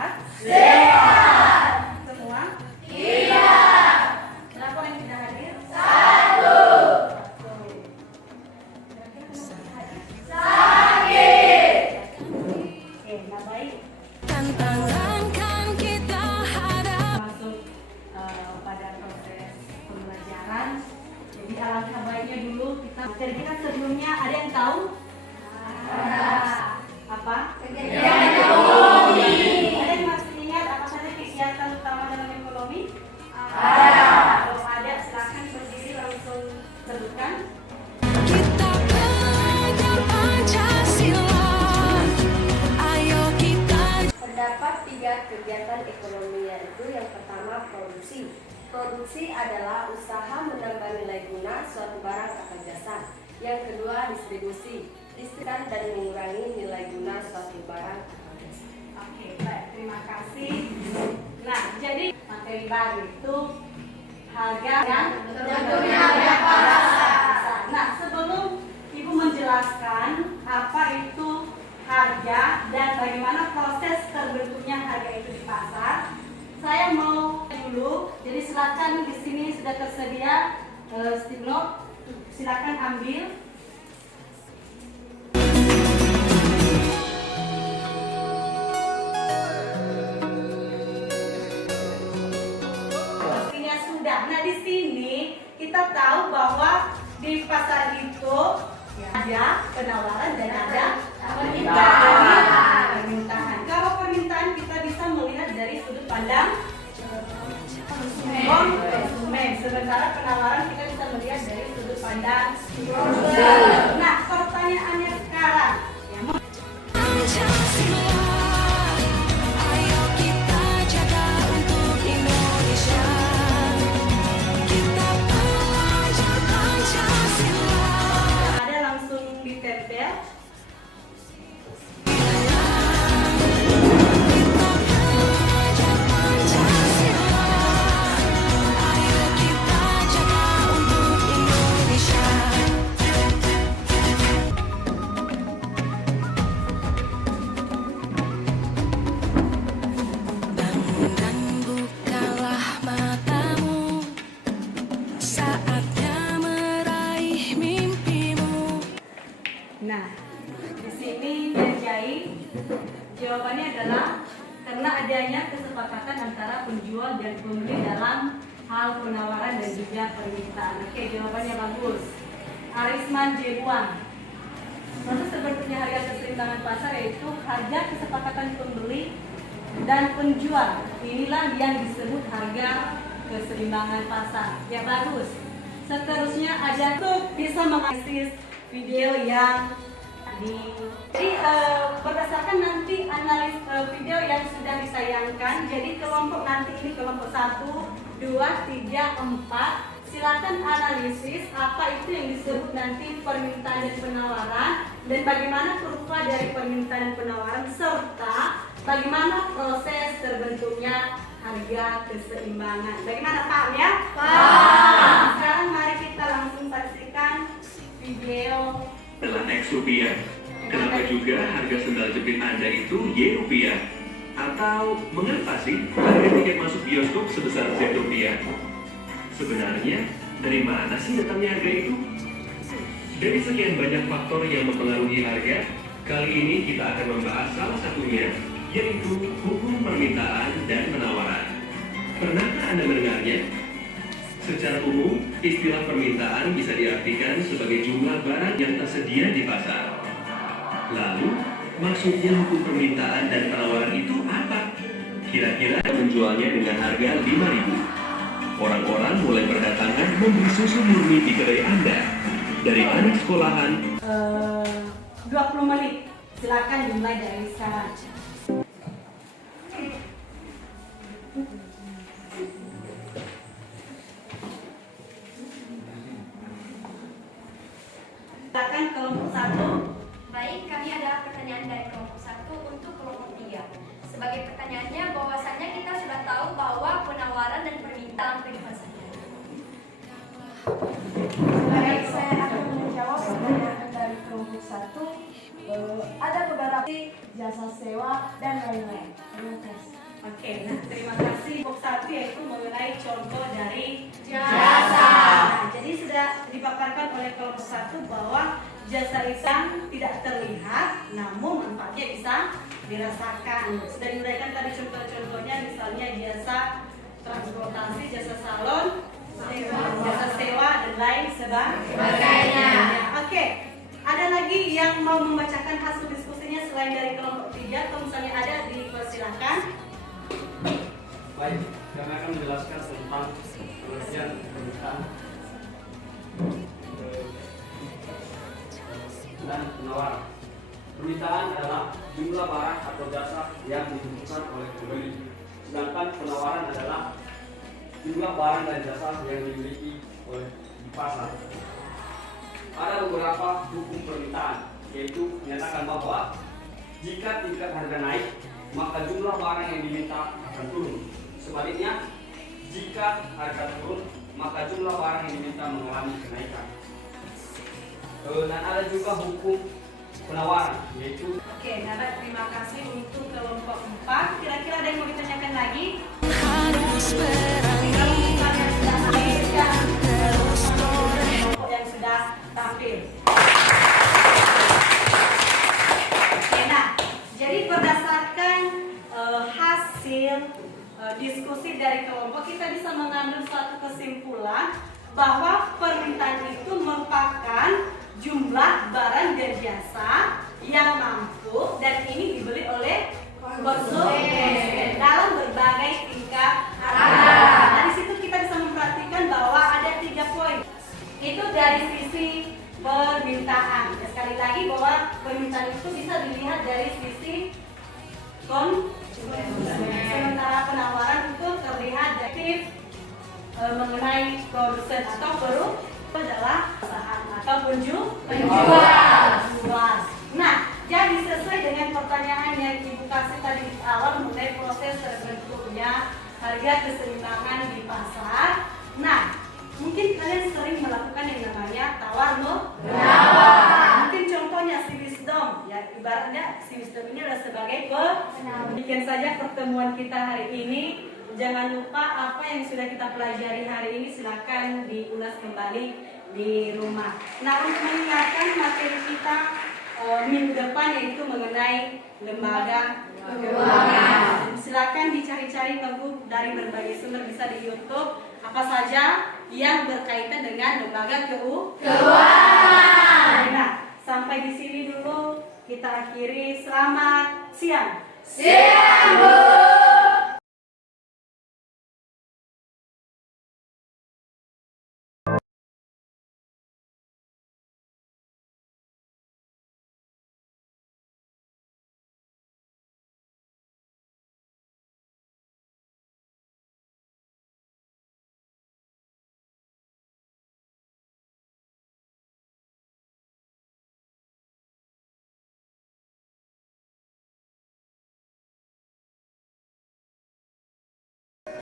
sehat? Sehat. Semua? Iya. Kenapa yang tidak hadir? Satu. Kira-kira kenapa hadir? Sakit. Oke, nah baik. Tantangan kan kita hadap. Masuk pada proses pembelajaran. Jadi alangkah baiknya dulu kita materi kita sebelumnya ada yang tahu? Apa? Kegiatan ekonomi. Ada yang masih ingat apa saja kegiatan utama dalam ekonomi? Ada. Kalau ada silakan berdiri langsung sebutkan. Kita belajar Pancasila. Ayo kita. Terdapat 3 kegiatan ekonomi, yaitu yang pertama produksi. Produksi adalah usaha menambah nilai guna suatu barang atau jasa. Yang kedua distribusi, distribusikan dan mengurangi nilai guna suatu barang atau jasa. Oke, baik, terima kasih. Nah, jadi materi baru itu harga yang Tentunya harga pasar. Nah, sebelum Ibu menjelaskan apa itu harga dan bagaimana proses terbentuknya harga itu di pasar, saya mau dulu. Jadi silakan di sini sudah tersedia stick-note, silakan ambil. Pastinya sudah. Nah, di sini kita tahu bahwa di pasar itu ada penawaran dan ada permintaan. Kalau permintaan kita bisa melihat dari sudut pandang konsumen, sementara penawaran kita bisa melihat dari sudut pandang produsen. Nah, pertanyaannya sekarang, Pancasila. Ayo kita jaga untuk Indonesia. Kita belajar Pancasila. ada langsung ditempel. Kita belajar Pancasila. Ayo kita jaga untuk Indonesia. Bangun dan bukalah matamu, saatnya meraih mimpimu. Nah, di sini Jai, jawabannya adalah karena adanya kesepakatan antara penjual dan pembeli dalam hal penawaran dan juga permintaan. Oke, jawabannya bagus. Arisman Jebuan. Proses terbentuknya harga keseimbangan pasar yaitu harga kesepakatan pembeli dan penjual. Inilah yang disebut harga keseimbangan pasar. Ya, bagus. Seterusnya ada untuk bisa menganalisis video yang jadi berdasarkan nanti analis video yang sudah disayangkan. Jadi kelompok nanti ini kelompok 1, 2, 3, 4. Silakan analisis apa itu yang disebut nanti permintaan dan penawaran dan bagaimana kurva dari permintaan dan penawaran serta bagaimana proses terbentuknya harga keseimbangan. Bagaimana, paham ya? Paham. Sekarang mari kita langsung saksikan video. Adalah X rupiah. Kenapa juga harga sendal jepit Anda itu Y rupiah? Atau mengapa sih harga tiket masuk bioskop sebesar Z rupiah? Sebenarnya dari mana sih datangnya harga itu? Dari sekian banyak faktor yang mempengaruhi harga, kali ini kita akan membahas salah satunya, yaitu hukum permintaan dan penawaran. Pernahkah Anda mendengarnya? Secara umum, istilah permintaan bisa diartikan sebagai jumlah barang yang tersedia di pasar. Lalu, maksudnya hukum permintaan dan penawaran itu apa? Kira-kira menjualnya dengan harga 5.000. Orang-orang mulai berdatangan membeli susu murni di kedai Anda. Dari anak sekolahan, 20 menit. Silakan dimulai dari sekarang. Silakan kelompok 1. Baik, kami ada pertanyaan dari kelompok 1 untuk kelompok 3. Sebagai pertanyaannya, bahwasannya kita sudah tahu bahwa penawaran dan permintaan kehidupan sehari-hari. Baik, saya akan menjawab pertanyaan dari kelompok 1. Ada beberapa jasa sewa dan lain-lain. Terima kasih. satu bahwa jasa itu tidak terlihat, namun manfaatnya bisa dirasakan. Sudah diuraikan tadi contoh-contohnya, misalnya jasa transportasi, jasa salon, jasa sewa dan lain sebagainya. Oke, ada lagi yang mau membacakan hasil diskusinya selain dari kelompok 3 atau misalnya ada, dipersilakan. Baik, kami akan menjelaskan tentang pengertian permintaan dan penawaran. Permintaan adalah jumlah barang atau jasa yang dibutuhkan oleh pembeli, sedangkan penawaran adalah jumlah barang dan jasa yang dimiliki oleh di pasar. Ada beberapa hukum permintaan, yaitu menyatakan bahwa jika tingkat harga naik, maka jumlah barang yang diminta akan turun. Sebaliknya, jika harga turun, maka jumlah barang yang diminta mengalami kenaikan. Dan ada juga hukum penawaran, yaitu Oke, Nada, terima kasih untuk kelompok 4. Kira-kira ada yang mau ditanyakan lagi? harus berani Kelompok yang sudah hadir dan terus toreh. kelompok yang sudah tampil. Oke, nah, jadi berdasarkan hasil diskusi dari kelompok, kita bisa mengambil suatu kesimpulan bahwa permintaan itu merupakan jumlah barang dan jasa yang mampu dan ini dibeli oleh konsumen dalam berbagai tingkat harga. Nah, di situ kita bisa memperhatikan bahwa ada 3 poin. Itu dari sisi permintaan. Ya, sekali lagi bahwa permintaan itu bisa dilihat dari sisi konsumen. Sementara penawaran itu terlihat dari mengenai produsen atau perusahaan adalah perusahaan atau penjual. Nah, jadi sesuai dengan pertanyaan yang Ibu kasih tadi di awal mengenai proses terbentuknya harga keseimbangan di pasar. Nah, mungkin kalian sering melakukan yang namanya tawar menawar. Mungkin contohnya si wisdom, ya ibaratnya si wisdom ini adalah sebagai penawar. Demikian saja pertemuan kita hari ini. Jangan lupa apa yang sudah kita pelajari hari ini silakan diulas kembali di rumah. Nah, untuk mengingatkan materi kita minggu depan yaitu mengenai lembaga keuangan. Silakan dicari-cari dari berbagai sumber, bisa di YouTube apa saja yang berkaitan dengan lembaga keuangan. Nah, sampai di sini dulu kita akhiri. Selamat siang. Siang, Bu.